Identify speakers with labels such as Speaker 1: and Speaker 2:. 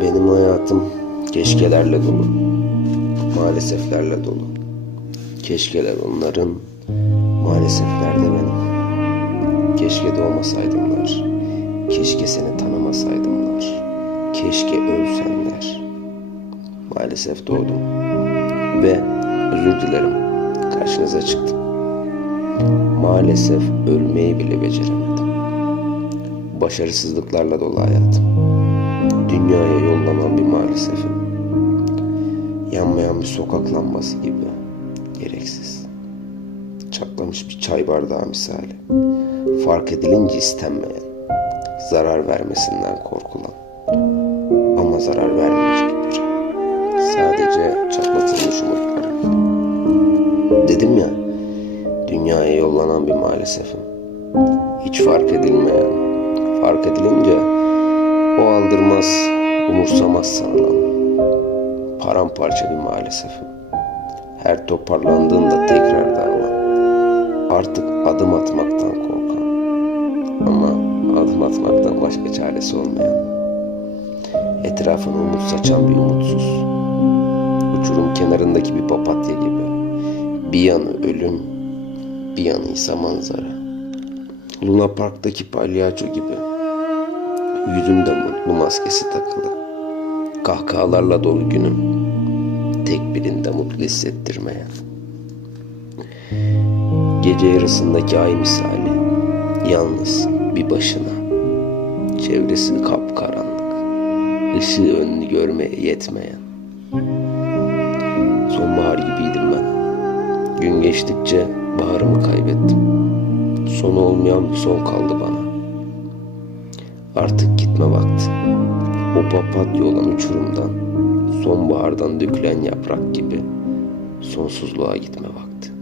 Speaker 1: Benim hayatım keşkelerle dolu. Maaleseflerle dolu. Keşkeler onların, maalesefler de benim. Keşke doğmasaydımlar. Keşke seni tanımasaydımlar. Keşke ölsenler. Maalesef doğdum. Ve özür dilerim. Karşınıza çıktım. Maalesef ölmeyi bile beceremedim. Başarısızlıklarla dolu hayatım. Dünyaya yollanan bir maalesefim. Yanmayan bir sokak lambası gibi. Gereksiz. Çatlamış bir çay bardağı misali. Fark edilince istenmeyen. Zarar vermesinden korkulan. Ama zarar vermeyecek biri. Sadece çatlatılmış umutlarım. Dedim ya, dünyaya yollanan bir maalesefim. Hiç fark edilmeyen, fark edilince o aldırmaz, umursamaz sanılan. Paramparça bir maalesefim. Her toparlandığında tekrar dağılan. Artık adım atmaktan korkan. Ama adım atmaktan başka çaresi olmayan. Etrafına umut saçan bir umutsuz. Uçurum kenarındaki bir papatya gibi. Bir yanı ölüm, bir yanı ise manzara. Luna Park'taki palyaço gibi. Yüzümde mutlu maskesi takılı. Kahkahalarla dolu günüm. Tek birinde mutlu hissettirmeyen. Gece yarısındaki ay misali. Yalnız bir başına. Çevresi kapkaranlık. Işığı önünü görmeye yetmeyen. Sonbahar gibiydim ben. Gün geçtikçe baharımı kaybettim. Sonu olmayan bir son kaldı bana. Artık gitme vakti. O papatya olan uçurumdan, sonbahardan dökülen yaprak gibi sonsuzluğa gitme vakti.